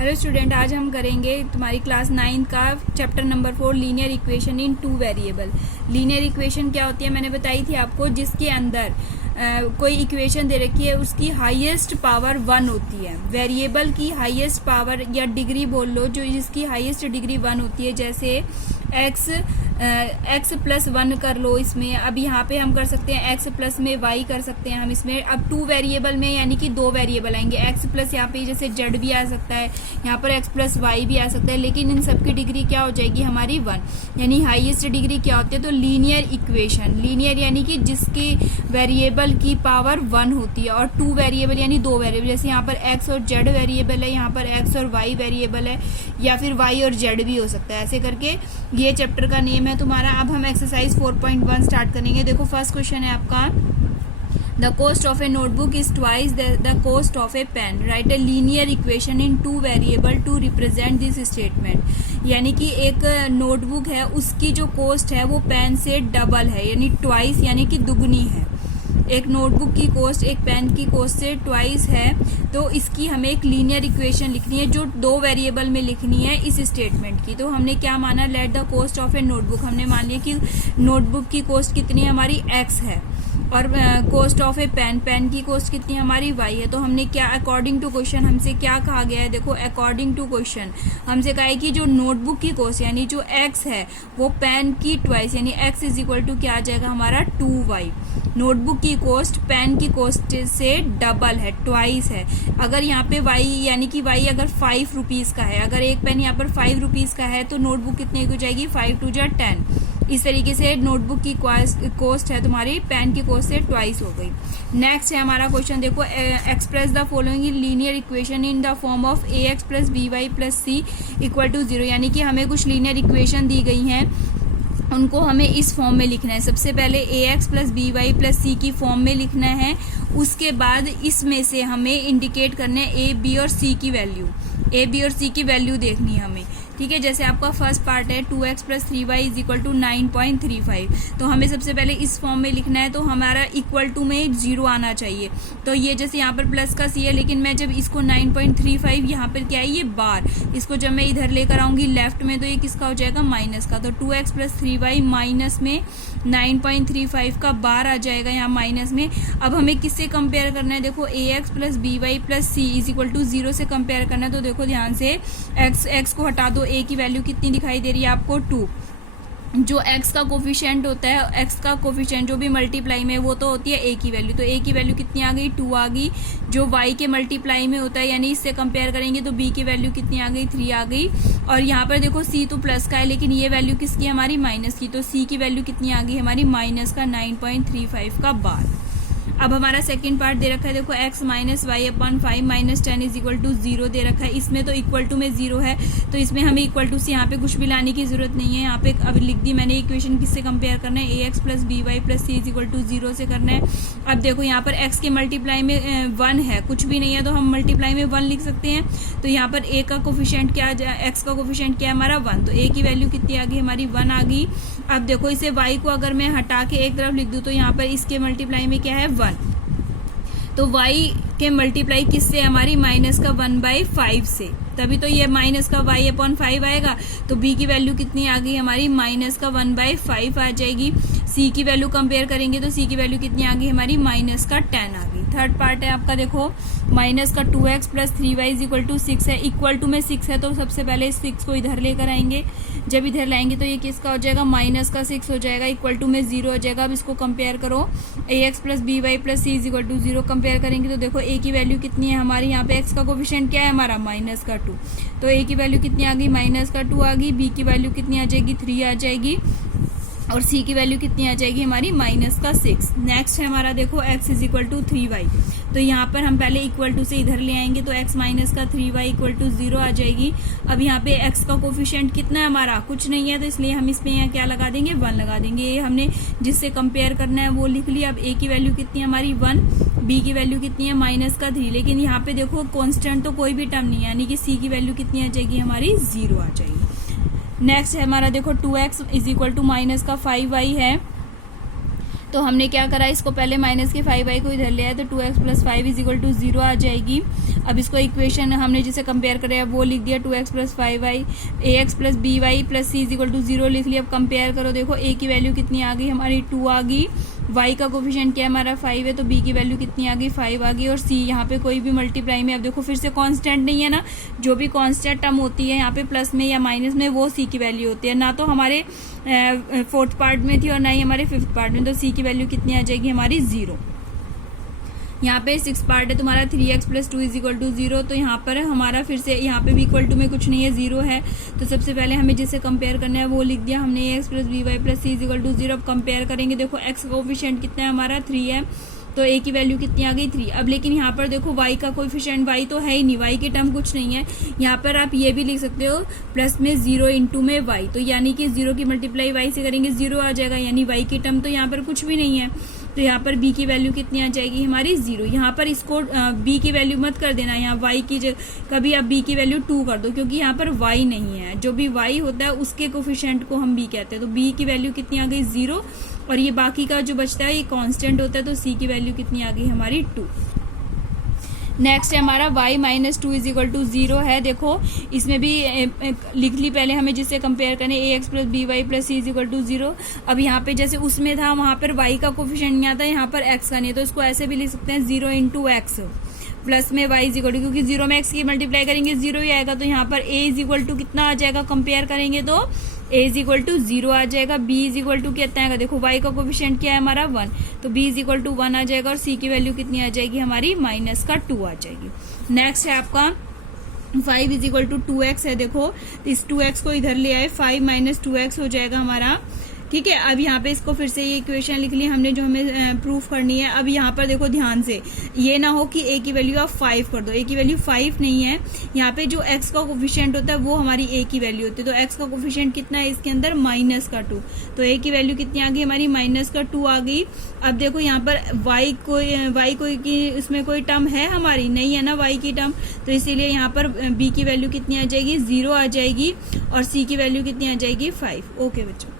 Hello student, आज हम करेंगे तुम्हारी क्लास 9 का chapter number 4 linear equation in 2 variable. Linear equation क्या होती है मैंने बताई थी आपको, जिसके अंदर कोई इक्वेशन दे रखी है, उसकी हाईएस्ट पावर 1 होती है। वेरिएबल की हाईएस्ट पावर या डिग्री बोल लो, जो जिसकी हाईएस्ट डिग्री 1 होती है। जैसे x प्लस 1 कर लो इसमें। अब यहाँ पे हम कर सकते हैं x प्लस में y कर सकते हैं हम इसमें। अब 2 वेरिएबल में यानी कि 2 वेरिएबल आएंगे। x प्लस यहाँ पे जैसे z भी आ सकता है, यहाँ पर x प्लस y भी आ सकता है, लेकिन इन सब की डिग्री क्या हो जाएगी हमारी 1। यानी हाईएस्ट डिग्री क्या होती है, तो लीनियर इक्वेशन। लीनियर यानी कि जिसकी वेरिएबल की पावर 1 होती है, और 2 वेरिएबल यानी 2 वेरिएबल। जैसे यहाँ पर x और z वेरिएबल है, यहाँ पर x और y वेरिएबल है, या फिर y और z भी हो सकता है। ऐसे करके ये चैप्टर का नेम है तुम्हारा। अब हम एक्सरसाइज 4.1 स्टार्ट करेंगे। देखो फर्स्ट क्वेश्चन है आपका, the cost of a notebook is twice the cost of a pen. Right a linear equation in 2 variable to represent this statement. यानी कि एक नोटबुक है, उसकी जो कॉस्ट है वो पेन से डबल है, यानी ट्वाइस यानी कि दुगनी है। एक नोटबुक की कॉस्ट एक पेन की कॉस्ट से ट्वाइस है, तो इसकी हमें एक लीनियर इक्वेशन लिखनी है जो 2 वेरिएबल में लिखनी है इस स्टेटमेंट की। तो हमने क्या माना, let the cost of a notebook. हमने मान लिया कि नोटबुक की कॉस्ट कितनी है हमारी x है, और कॉस्ट ऑफ ए पेन की कॉस्ट कितनी हमारी y है। तो हमने क्या, अकॉर्डिंग टू क्वेश्चन हमसे क्या कहा गया है, देखो अकॉर्डिंग टू क्वेश्चन हमसे कहा है कि जो नोटबुक की कॉस्ट यानी जो x है वो पेन की ट्वाइस, यानी x इज इक्वल टू क्या आ जाएगा हमारा 2y। नोटबुक की कॉस्ट पेन की कॉस्ट से डबल है, ट्वाइस है। अगर यहाँ पे y यानी कि y अगर 5 रुपीज का है, अगर एक पेन यहाँ पर 5 रुपीज का है, तो नोटबुक कितने की हो जाएगी, 5 2 10। इस तरीके से नोटबुक की कॉस्ट है तुम्हारी पेन की कॉस्ट से ट्वाइस हो गई। नेक्स्ट है हमारा क्वेश्चन, देखो express the following linear equation in the form of ax plus by plus c equal to 0। यानी कि हमें कुछ लीनियर इक्वेशन दी गई हैं, उनको हमें इस फॉर्म में लिखना है। सबसे पहले ax plus by plus c की फॉर्म में लिखना है। उसके बाद इसमें से हमें इंडिकेट करना है a b और c की वैल्यू, a b और c की वैल्यू देखनी है हमें। ठीक है, जैसे आपका फर्स्ट पार्ट है 2x plus 3y is equal to 9.35। तो हमें सबसे पहले इस फॉर्म में लिखना है, तो हमारा इक्वल टू में 0 आना चाहिए। तो ये जैसे यहाँ पर प्लस का c है, लेकिन मैं जब इसको 9.35 यहाँ पर क्या है ये बार, इसको जब मैं इधर लेकर आऊंगी लेफ्ट में, तो ये किसका हो जाएगा, माइनस का। तो 2x प्लस 3y माइनस में 9.35 का बार आ जाएगा यहाँ माइनस में। अब हमें किससे कंपेयर करना है, देखो ax plus by plus c is equal to 0 से कंपेयर करना है। तो देखो ध्यान से, x को हटा दो, a की वैल्यू कितनी दिखाई दे रही है आपको 2। जो x का कोफिशिएंट होता है, x का कोफिशिएंट जो भी मल्टीप्लाई में, वो तो होती है a की वैल्यू। तो a की वैल्यू कितनी आ गई, 2 आ गई। जो y के मल्टीप्लाई में होता है यानी इससे कंपेयर करेंगे, तो b की वैल्यू कितनी आ गई, 3 आ गई। और यहाँ पर देखो c तो प्लस का है, लेकिन ये वैल्यू किसकी है हमारी, माइनस की। तो c की वैल्यू कितनी आ गई हमारी, माइनस का 9.35 का बार। अब हमारा सेकंड पार्ट दे रखा है, देखो x minus y upon 5 minus 10 is equal to 0 दे रखा है। इसमें तो इक्वल टू में 0 है, तो इसमें हमें इक्वल टू से यहाँ पे कुछ भी लाने की जरूरत नहीं है। यहाँ पे अब लिख दी मैंने इक्वेशन, किससे कंपेयर करना है, ax plus by plus c is equal to 0 से करना है। अब देखो यहाँ पर x के मल्टीप्लाई में 1 है, कुछ भी नहीं है, तो हम मल्टीप्लाई में 1 लिख सकते हैं। तो यहाँ पर a का कोफिशिएंट क्या, x का कोफिशिएंट क्या है हमारा 1, तो a की वैल्यू कितनी आ गई हमारी 1 आ गई। अब देखो इसे y को अगर मैं हटा के एक तरफ लिख दूँ, तो यहाँ पर इसके मल्टीप्लाई में क्या है 1, तो y के मल्टीप्लाई किससे हमारी, माइनस का 1/5 से, तभी तो ये माइनस का y अपॉन 5 आएगा। तो b की वैल्यू कितनी आ गई हमारी, माइनस का 1/5 आ जाएगी। c की वैल्यू कंपेयर करेंगे, तो c की वैल्यू कितनी आ गई हमारी, माइनस का 10 आ गई। थर्ड पार्ट है आपका, देखो माइनस का 2x plus 3y is equal to 6 है। इक्वल टू में 6 है, तो सबसे पहले 6 को इधर लेकर आएंगे। जब इधर लाएंगे तो ये किसका हो जाएगा, माइनस का 6 हो जाएगा। इक्वल टू में 0 हो जाएगा। अब इसको कंपेयर करो, ax plus by plus c is equal to 0 compare करेंगे, तो देखो a की वैल्यू कितनी है हमारी, यहाँ पे x का कोफिशिएंट क्या है हमारा, माइनस का 2। तो a की वैल्यू कितनी आ गई, माइनस का 2 आ गई। b की वैल्यू कितनी आ जाएगी, 3 आ जाएगी। और c की वैल्यू कितनी आ जाएगी हमारी, माइनस का 6। नेक्स्ट है हमारा, देखो x is equal to 3y। तो यहाँ पर हम पहले इक्वल टू से इधर ले आएंगे, तो x माइनस का 3y इक्वल टू 0 आ जाएगी। अब यहाँ पे x का कोफिशिएंट कितना है हमारा, कुछ नहीं है, तो इसलिए हम इसमें यहाँ क्या लगा देंगे, 1 लगा देंगे। ये हमने जिससे कंपेयर करना है वो लिख लिया। अब a की वैल्यू कितनी है हमारी 1, b की वैल्यू कितनी है माइनस का 3। लेकिन यहाँ पे देखो कॉन्स्टेंट तो कोई भी टर्म नहीं है, यानी कि c की वैल्यू कितनी आ जाएगी हमारी, 0 आ जाएगी। नेक्स्ट है हमारा, देखो 2x is equal to minus का 5y है। तो हमने क्या करा, इसको पहले माइनस के 5y को इधर ले आए तो 2x plus 5 is equal to 0 आ जाएगी। अब इसको इक्वेशन हमने जिसे कंपेयर करे वो लिख दिया 2x plus 5y, ax plus by plus c is equal to 0 लिख लिया। अब कंपेयर करो, देखो a की वैल्यू कितनी आ गई हमारी 2 आ गई, y का कोफिशिएंट क्या है हमारा 5 है, तो b की वैल्यू कितनी आ गई 5 आ गई, और c यहाँ पे कोई भी मल्टीप्लाई में, अब देखो फिर से कांस्टेंट नहीं है ना, जो भी कांस्टेंट टर्म होती है यहाँ पे प्लस में या माइनस में वो c की वैल्यू होती है, ना तो हमारे फोर्थ पार्ट में थी और ना ही हमारे फिफ्थ पार्ट में, तो c की वैल्यू कितनी आ जाएगी हमारी 0। यहाँ पे 6 पार्ट है तुम्हारा 3x plus 2 is equal to 0, तो यहाँ पर हमारा फिर से यहाँ पे भी इक्वल टू में कुछ नहीं है, 0 है, तो सबसे पहले हमें जिसे कंपेयर करना है वो लिख दिया हमने x plus b y plus c is equal to 0। अब कंपेयर करेंगे, देखो x का कोफिशिएंट कितना है हमारा 3 है, तो a की वैल्यू कितनी आ गई 3। अब लेकिन यहाँ पर देखो y का कोफिशिएंट y तो है ही नहीं, y की टर्म कुछ नहीं है, यहाँ पर आप ये भी लिख सकते हो प्लस में 0 इंटू में y, तो यानी कि 0 की मल्टीप्लाई y से करेंगे 0 आ जाएगा, यानी y की टर्म तो यहाँ पर कुछ भी नहीं है, तो यहाँ पर b की वैल्यू कितनी आ जाएगी हमारी 0। यहाँ पर इसको b की वैल्यू मत कर देना, यहाँ y की कभी आप b की वैल्यू 2 कर दो, क्योंकि यहाँ पर y नहीं है, जो भी y होता है उसके कोफिशिएंट को हम b कहते हैं, तो b की वैल्यू कितनी आ गई 0, और ये बाकी का जो बचता है ये कांस्टेंट होता है, तो c की वैल्यू कितनी आ गई हमारी 2। नेक्स्ट है हमारा y minus 2 is equal to 0 है, देखो इसमें भी लिख ली पहले हमें जिससे कंपेयर करने ax plus b y plus c is equal to 0। अब यहाँ पे जैसे उसमें था वहां पर y का कोफिशिएंट नहीं आता, यहाँ पर x का नहीं, तो इसको ऐसे भी लिख सकते हैं 0 इंटू एक्स प्लस में y इज इक्वल टू, क्योंकि 0 में x की मल्टीप्लाई करेंगे 0 ही आएगा, तो यहाँ पर a इज इक्वल टू कितना आ जाएगा, कंपेयर करेंगे तो a इज इक्वल टू 0 आ जाएगा, b इज इक्वल टू कितना आएगा, देखो y का कोफिशिएंट क्या है हमारा 1, तो b इज इक्वल टू 1 आ जाएगा, और c की वैल्यू कितनी आ जाएगी हमारी माइनस का 2 आ जाएगी। नेक्स्ट है आपका 5 इज इक्वल टू 2x है, देखो इस 2x को इधर ले आए, 5 माइनस 2x हो जाएगा हमारा, ठीक है। अब यहाँ पे इसको फिर से ये इक्वेशन लिख ली हमने जो हमें प्रूफ करनी है। अब यहाँ पर देखो ध्यान से, ये ना हो कि a की वैल्यू आप 5 कर दो, a की वैल्यू 5 नहीं है, यहाँ पे जो x का कोफिशिएंट होता है वो हमारी a की वैल्यू होती है, तो x का कोफिशिएंट कितना है इसके अंदर माइनस का 2, तो a की वैल्यू कितनी आ गई हमारी माइनस का 2 आ गई। अब देखो यहाँ पर y को की इसमें कोई टर्म है हमारी, नहीं है ना y की टर्म, तो इसीलिए यहाँ पर b की वैल्यू कितनी आ जाएगी 0 आ जाएगी, और c की वैल्यू कितनी आ जाएगी 5। ओके बच्चों।